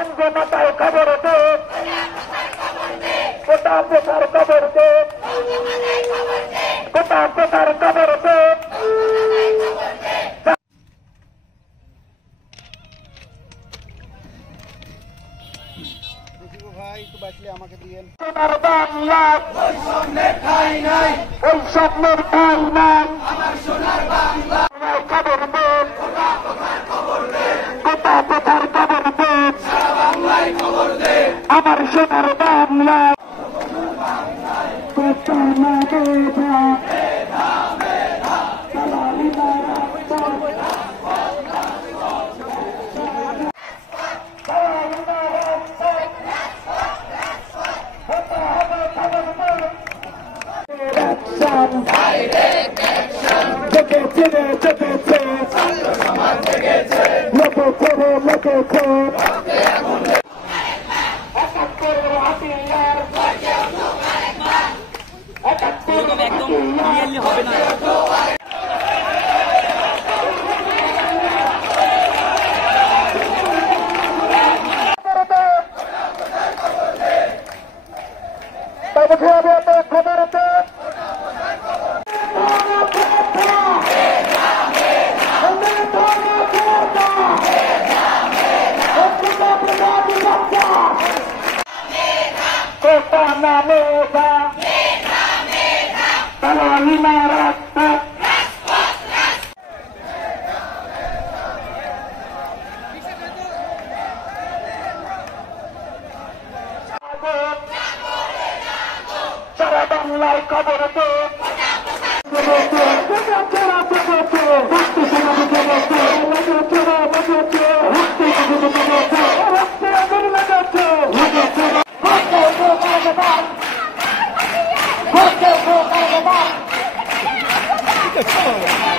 অঙ্গ মাথায় খবর দে, কোটা কোটার খবর দে, কোটা কোটার খবর দে। ভাই একটু বাঁচলে আমাকে দিয়েন। সোনার বাংলা বৈষম্যের ঠাঁই নাই, বৈষম্যের ঠাঁই নাই, আমার সোনার বাংলা খবর দে, কোটা কোটার খবর দে, কোটা কোটার খবর দে, সারা বাংলায় খবর দে, আমার সোনার বাংলা কোটা না দেবা মেধা মেধা সালালি মারা একদম ক্লিয়ারলি হবে না। কোটা না মেধা সালালি মারা সারা বাংলায় খবর দে, Come on.